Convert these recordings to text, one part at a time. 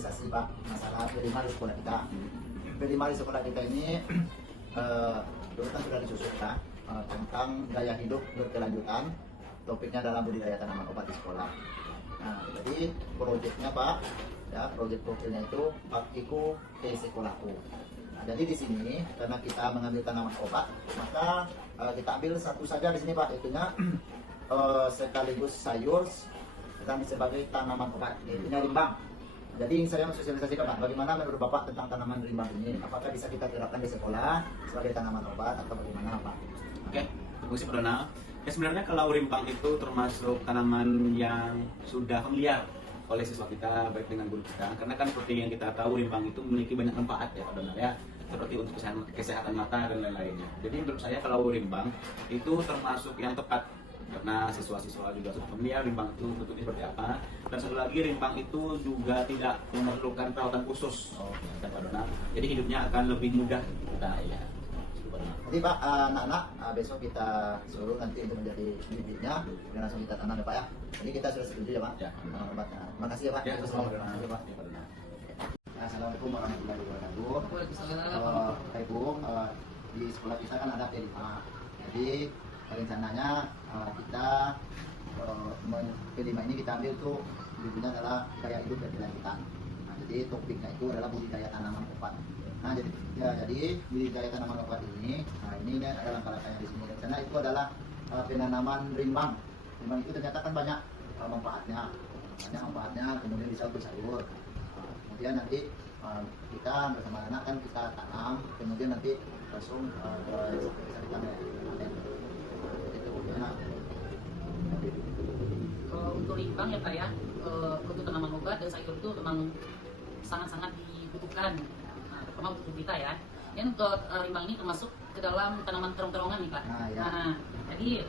sosialisasi Pak masalah P5 di sekolah kita. P5 di sekolah kita ini dulu kan sudah disusun tentang gaya hidup berkelanjutan. Topiknya adalah budidaya tanaman obat di sekolah. Nah, jadi proyeknya Pak, ya proyek profilnya itu Pakiku ke sekolahku. Nah, jadi di sini karena kita mengambil tanaman obat, maka kita ambil satu saja di sini Pak, itunya sekaligus sayur dan sebagai tanaman obat, itunya rimbang. Jadi saya mensosialisasikan Pak, bagaimana menurut Bapak tentang tanaman rimbang ini? Apakah bisa kita terapkan di sekolah sebagai tanaman obat atau bagaimana Pak? Oke, terima kasih Pak Donald. Ya sebenarnya kalau rimbang itu termasuk tanaman yang sudah familiar oleh siswa kita, baik dengan guru kita. Karena kan seperti yang kita tahu, rimbang itu memiliki banyak manfaat ya Pak Donald ya, seperti untuk kesehatan mata dan lain-lainnya. Jadi menurut saya kalau rimbang itu termasuk yang tepat, karena siswa-siswa juga sudah familiar rimbang itu bentuknya seperti apa. Dan satu lagi, rimbang itu juga tidak memerlukan perawatan khusus ya Pak Donald. Jadi hidupnya akan lebih mudah kita ya. Jadi Pak, anak-anak besok kita suruh nanti untuk menjadi bibitnya dan langsung kita tanam ya Pak ya. Jadi kita sudah setuju ya Pak. Ya. Obatnya. Terima kasih ya Pak. Ya, Terima kasih Pak. Assalamualaikum warahmatullahi wabarakatuh. Pak Ibu, di sekolah kita kan ada P5. Jadi rencananya kita P5 ini kita ambil tuh judulnya adalah gaya hidup berkelanjutan. Nah, jadi topiknya itu adalah budidaya tanaman obat. Nah, jadi budidaya tanaman obat ini, nah ini ada langkah-langkahnya di sini. Karena itu adalah penanaman rimbang. Rimbang itu ternyata kan banyak manfaatnya, kemudian bisa untuk sayur. Kemudian nanti kita bersama anak kan kita tanam, kemudian nanti langsung bisa ditanam. Itu bagaimana? Untuk rimbang ya Pak ya, untuk tanaman obat dan sayur itu memang sangat-sangat dibutuhkan. Terutama untuk kita ya. Dan untuk rimbang ini termasuk ke dalam tanaman terong-terongan nih Pak. Ya. Nah, jadi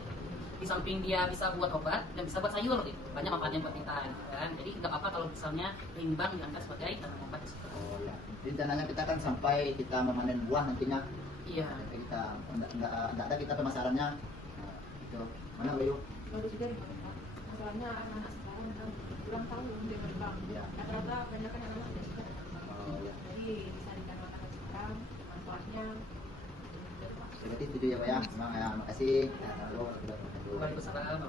di samping dia bisa buat obat dan bisa buat sayur, banyak manfaatnya buat kita kan. Jadi nggak apa-apa kalau misalnya rimbang diangkat sebagai tanaman obat. Oh ya. Rencananya kita kan sampai kita memanen buah nantinya. Iya. Kita nggak ada kita pemasarannya. Nah, itu mana Bayu? Baru juga Pak. Masalahnya anak-anak sekarang kan kurang tahu untuk rimbang. Ya. Rata-rata banyak kan anak-anak tidak suka. Oh ya. Jadi bisa ditanamkan sekarang manfaatnya. Berarti setuju ya Pak ya. Terima kasih. Waalaikumsalam.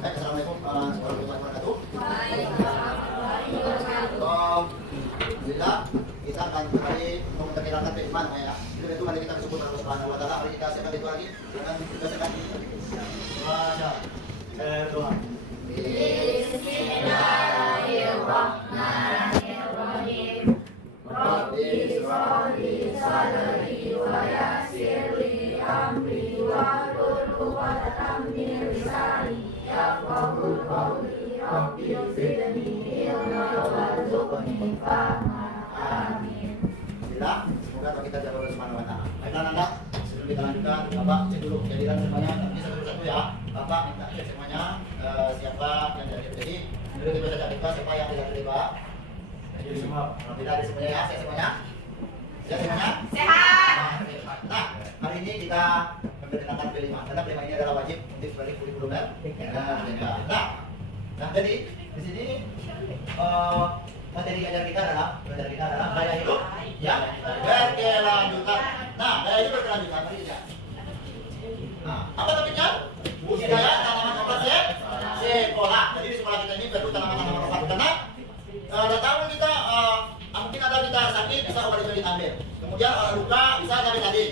Assalamualaikum warahmatullahi wabarakatuh. Alhamdulillah, kita akan kembali memperkenalkan P5 ya. Jadi itu mari kita bersyukur kepada Allah Subhanahu wa taala. Mari kita siapkan itu lagi dengan kita siapkan. Berdoa. Bismillahirrahmanirrahim. Rabbi shrahli sadri wa yassir li amri wahlul 'uqdatam min lisani yafqahu qawli. Rabbi zidni ilma warzuqni fahma. Amin. Alhamdulillah, semoga kita jaga Allah Subhanahu wa taala. Baiklah Nanda, sebelum kita lanjutkan, Bapak cek dulu jadikan semuanya, tapi satu-satu ya. Bapak minta cek semuanya siapa yang jadi. Dulu kita baca kita siapa yang tidak terlibat. Jadi semua, tidak ada semuanya ya, sehat semuanya. Sehat semuanya? Sehat. Nah, hari ini kita memperkenalkan P5. Karena P5 ini adalah wajib untuk sebagai kurikulum. Nah, jadi di sini materi ajar kita adalah gaya hidup yang berkelanjutan. Nah, gaya hidup berkelanjutan mari lihat. Nah, apa topiknya? Budidaya tanaman obat sekolah. Jadi di sekolah kita ini perlu tanaman-tanaman obat karena tahu kita mungkin ada kita sakit bisa obat itu diambil. Kemudian luka bisa dari tadi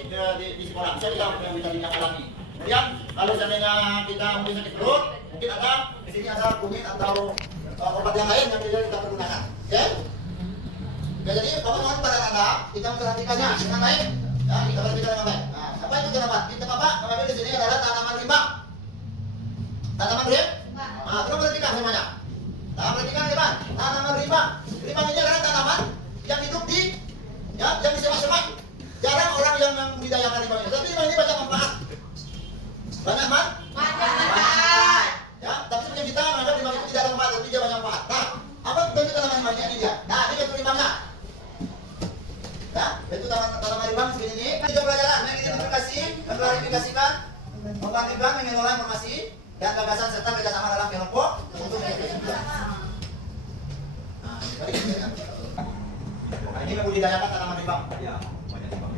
di sekolah bisa kita bisa alami. Kemudian kalau seandainya kita mungkin sakit perut, mungkin ada di sini ada kunyit atau obat yang lain yang bisa kita pergunakan. Oke? Ya, jadi kawan-kawan pada Anda kita memperhatikannya dengan baik. Ya, kita perhatikan dengan baik. Nah, apa itu tanaman? Kita Bapak mengambil di sini adalah tanaman rimbang. Tanaman rimbang. Nah, kita perhatikan semuanya. Nah, perhatikan teman, tanaman rimbang. Rimbang ini adalah tanaman yang hidup di yang di semak-semak. Jarang orang yang membudidayakan rimbang ini. Tapi rimbang ini banyak manfaat. Banyak manfaat. Ya, tapi sebenarnya kita menganggap rimbang itu tidak ada manfaat, tapi dia banyak manfaat. Nah, apa bentuk tanaman rimbangnya ini dia? Nah, ini bentuk rimbangnya. Ya, bentuk tanaman rimbang seperti ini. Tiga pelajaran yang kita klarifikasikan Membagikan, mengelola informasi dan gagasan serta kerjasama dalam kelompok untuk mencapai tujuan. Nah, ini membudidayakan tanaman rimbang. Ya, banyak rimbang.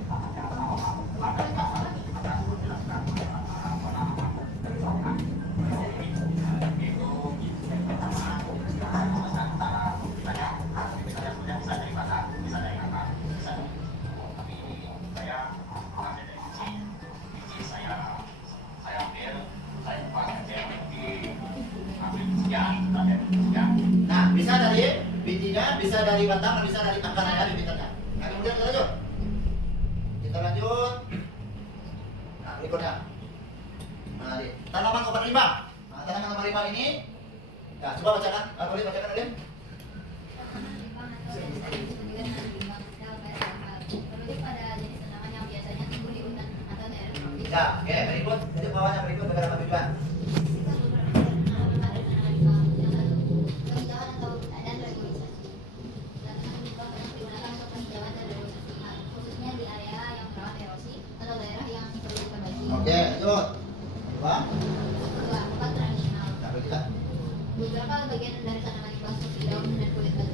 Nah, bisa dari bijinya, bisa dari batang, dan bisa dari akarnya, bibitnya. Nah, kemudian kita lanjut. Kita lanjut. Nah, berikutnya. Nah, tanaman obat rimbang. Nah, tanaman obat rimbang ini, ya, coba bacakan. Boleh bacakan lagi. Ya, oke, berikut. Jadi bawahnya berikut beberapa tujuan. Oke, lanjut. Dua. Obat tradisional. Nah, berikutnya. Beberapa bagian dari tanaman limbah seperti daun dan kulit batu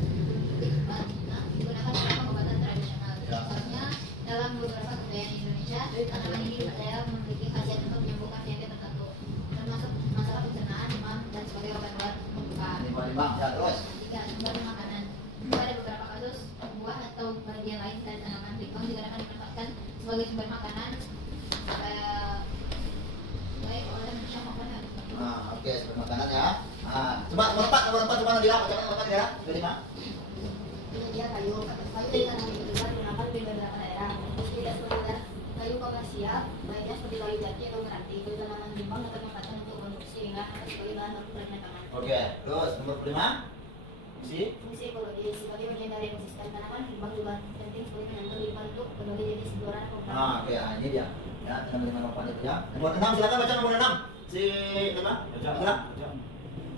digunakan dalam pengobatan tradisional. Ya. Misalnya dalam beberapa kebudayaan Indonesia, tanaman ini dipercaya memiliki khasiat untuk menyembuhkan penyakit tertentu, termasuk masalah pencernaan, demam, dan sebagai obat luar luka. Rimbang, ya, terus. Tiga, sumber makanan. Pada beberapa kasus, buah atau bagian lain dari tanaman limbah digunakan dimanfaatkan sebagai sumber makanan baik oleh manusia maupun hewan. Nah, oke, sebelum makanan ya. Nah, coba nomor 4 coba Nadira, bacakan nomor 4 ya. Kelima. Penyedia kayu dari tanaman limbah digunakan di beberapa daerah. Tidak sekedar kayu komersial, lainnya seperti kayu jati atau meranti. Kayu tanaman limbah dapat dimanfaatkan untuk konstruksi ringan atau sebagai bahan baku perancangan. Oke, terus nomor 5. Fungsi. Fungsi ekologis sebagai bagian dari ekosistem tanaman limbah juga penting sebagai penyantun limbah untuk berbagai jenis tumbuhan atau Nah, oke, nah, ini dia. Ya, tanaman nomor 4 itu ya. Nomor 6 silakan baca nomor 6. Si apa? Nadira.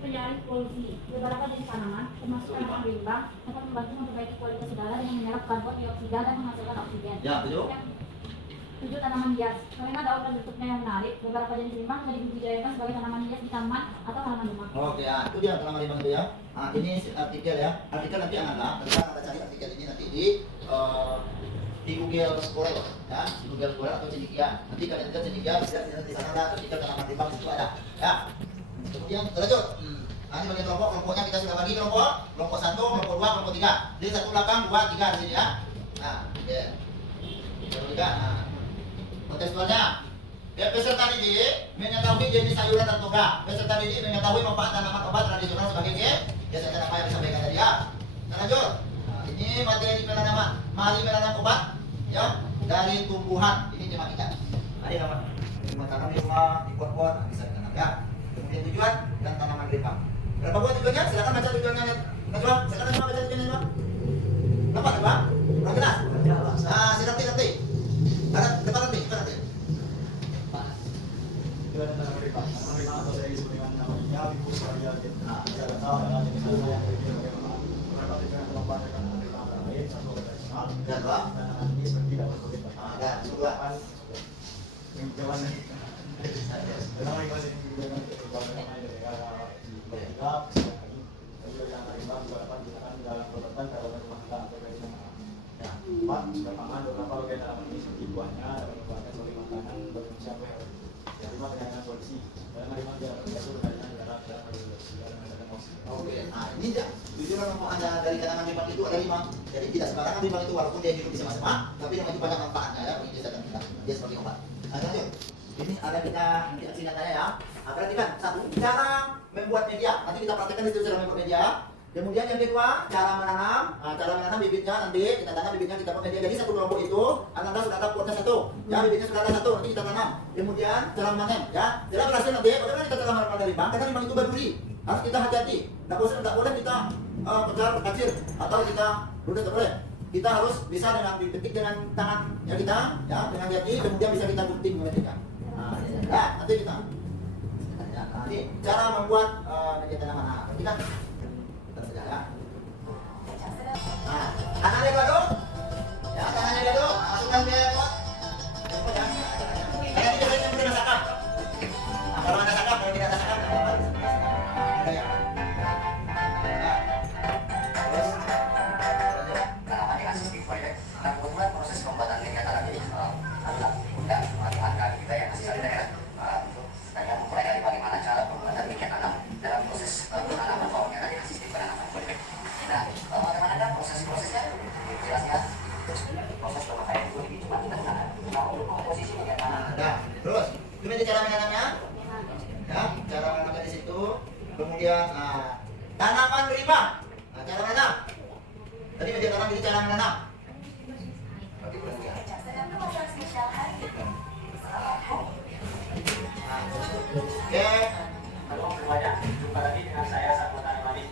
Penyaring polusi. Beberapa jenis tanaman, termasuk tanaman limbah, dapat membantu memperbaiki kualitas udara dengan menyerap karbon dioksida dan menghasilkan oksigen. Ya, 7. Yang 7 tanaman hias. Karena daun dan bentuknya yang menarik, beberapa jenis limbah bisa dibudidayakan sebagai tanaman hias di taman atau halaman rumah. Oke, ya, itu dia tanaman limbah itu ya. Nah, ini artikel ya. Artikel nanti anak-anak, kita cari artikel ini nanti di Google Scholar ya, di Google Scholar atau Cendekia. Nanti kalian lihat Cendekia, bisa di sana ada artikel tanaman limbah itu ada. Ya. Kemudian lanjut. Nah, ini bagian kelompoknya kita sudah bagi kelompok 1, kelompok 2, kelompok 3. Jadi 1 belakang, 2, 3 di sini ya. Nah, oke. Kelompok 3. Nah. Kontekstualnya, ya, peserta didik mengetahui jenis sayuran dan toga. Peserta didik mengetahui manfaat tanaman obat tradisional sebagai biasanya apa yang disampaikan tadi ya. Nah, lanjut. Nah, ini materi penanaman. Mari menanam obat ya dari tumbuhan. Ini tema kita. Nah, ini nama tanam di rumah, di pot-pot, bisa ditanam ya. Kemudian tujuan dan tanaman limbah. Berapa buah tujuannya? Silakan baca tujuannya. Najwa, silakan Najwa baca tujuannya Najwa. Dapat Najwa? Kurang jelas? Nah, si nanti. Ada depan nanti. Tujuan tanaman limbah atau dari sebagaimana namanya Bibus Karya nah, kita tahu adalah jenis tanaman yang berbeda bagaimana beberapa tujuan yang terdapat tanaman limbah antara lain satu tradisional Dan dua. tanaman ini seperti daun kulit batang Dan dua. penghijauan tanaman yang masih digunakan untuk pengembangan dari tiga kayu yang limbah juga dapat digunakan dalam perawatan tanaman rumah tangga atau dari tanaman. Ya, 4 sebagai pangan beberapa bagian tanaman ini seperti buahnya dapat digunakan sebagai makanan bagi manusia atau hewan. Yang 5 penyaringan polisi. Dalam 5 jarak jatuh berkaitan darat dan produksi dan mengadakan oksigen. Oke, nah ini dia. Tujuan memang ada dari tanaman limbah itu ada 5. Jadi tidak sembarangan limbah itu walaupun dia hidup di sama-sama, tapi memang itu banyak manfaatnya ya bagi kesehatan kita. Dia sebagai obat. Nah, lanjut. Ini ada kita nanti aksi nyatanya ya. Nah, perhatikan satu cara membuat media. Nanti kita praktekkan di situ cara membuat media. Kemudian yang kedua, cara menanam. Nah, cara menanam bibitnya nanti kita tanam bibitnya kita buat media. Jadi satu kelompok itu anda sudah ada potnya 1. Ya, bibitnya sudah ada 1, nanti kita tanam. Kemudian cara memanen ya. Jadi berhasil nanti bagaimana kita cara memanen limbah? Karena limbah itu berduri. Harus kita hati-hati. Tidak boleh kita pecar kecil atau kita tidak boleh. Kita harus bisa dengan dipetik dengan tangan ya kita ya dengan jati kemudian bisa kita gunting memetiknya. Nah, ya, nanti kita. Ya, nah, ini cara membuat media tanaman. Nah, kita saja ya. Nah, tangannya gaduh. Ya, tangannya gaduh. Masukkan ke pot. Ya. Nanti kita masakan. Nah, terus gimana cara menanamnya? Ya, cara menanamnya di situ. Kemudian tanaman rimbang. Nah, cara menanam. Tadi media tanam jadi cara menanam. Oke, Halo semuanya, jumpa lagi dengan saya Saputra Imani.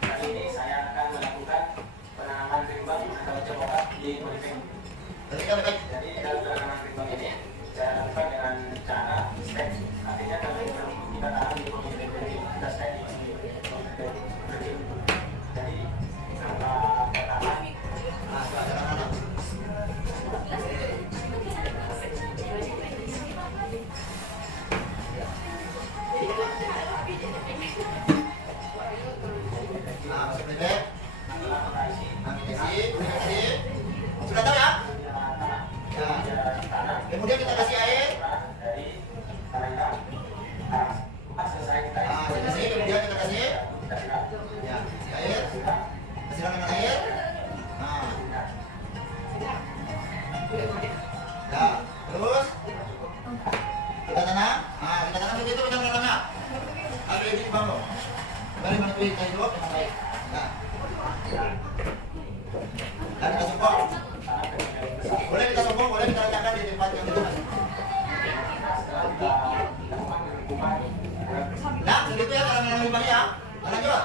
Kali ini saya akan melakukan penanaman rimbang atau cemokak di Poliping. Jadi dalam penanaman rimbang ini saya lakukan dengan cara stek. Artinya kalau kita tanam di Poliping kita stek. Jadi pertama masuk bebek. Sudah tahu ya? Ya. Kemudian kita kasih air. Selesai, kemudian kita kasih. Ya, kasih air. Kasih dengan air. Ya, terus kita tanam. Kita tanam begitu kita menanamnya. Ada ini bang lo. Mari menuju kita hidup dengan baik. Nah, dan kita sokong. Boleh kita sokong, boleh kita letakkan di tempat yang betul. Nah, segitu ya cara menanam limbahnya ya. Lanjut.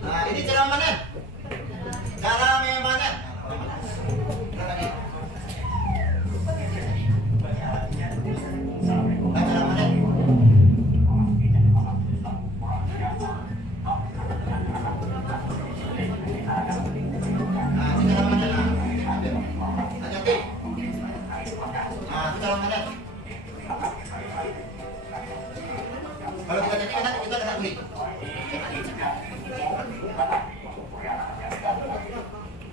Nah, ini cara memanen. Cara memanen. Lagi. Nah, cara memanen. Kalau kita jadi kan kita kena beli.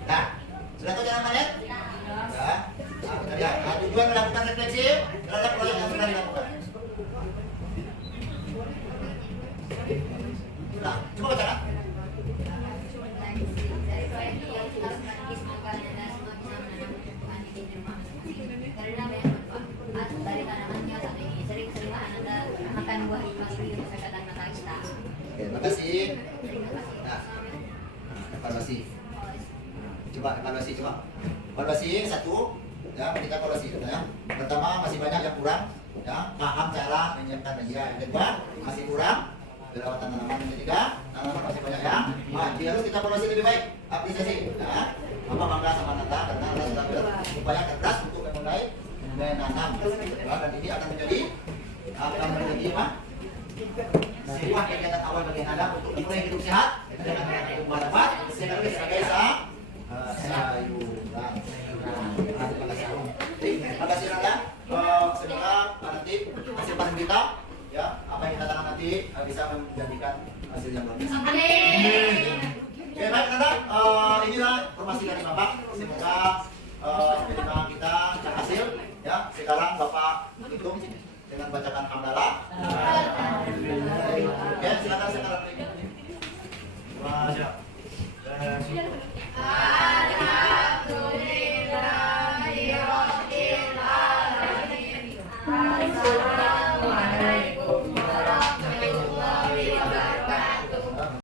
Nah, sudah tahu cara manen? Ya. Kita lihat. Tujuan melakukan refleksi terhadap proyek yang sudah dilakukan. Nah, coba baca. Dari proyek ini yang kita lakukan semoga Anda semua bisa menanam tumbuhan di rumah masing-masing. Karena banyak manfaat dari tanaman yang satu ini. Sering-seringlah Anda makan buah hikmah ini untuk kesehatan mata kita. Oke, makasih. Nah, evaluasi. Coba evaluasi, coba. Evaluasi satu, ya kita evaluasi ya. Pertama masih banyak yang kurang, ya paham cara menyiapkan media. Yang kedua masih kurang perawatan tanaman. Yang ketiga tanaman masih banyak yang mati. Harus kita evaluasi lebih baik. Apresiasi, ya. Apa bangga sama Nata karena Nata sudah berupaya keras untuk memulai menanam. Ya, dan ini akan menjadi apa? Sebuah kegiatan awal bagi Anda untuk memulai hidup sehat dengan bermanfaat sebagai sayuran. Terima kasih Nanda. Semoga nanti hasil panen kita, ya apa yang kita tanam nanti bisa menjadikan hasil yang bagus. Oke, baik Nanda. Inilah informasi dari Bapak. Semoga penerimaan kita berhasil. Ya, sekarang Bapak hitung dengan bacakan hamdalah. Ya, silakan sekarang. Alhamdulillahirobbilalamin. Assalamualaikum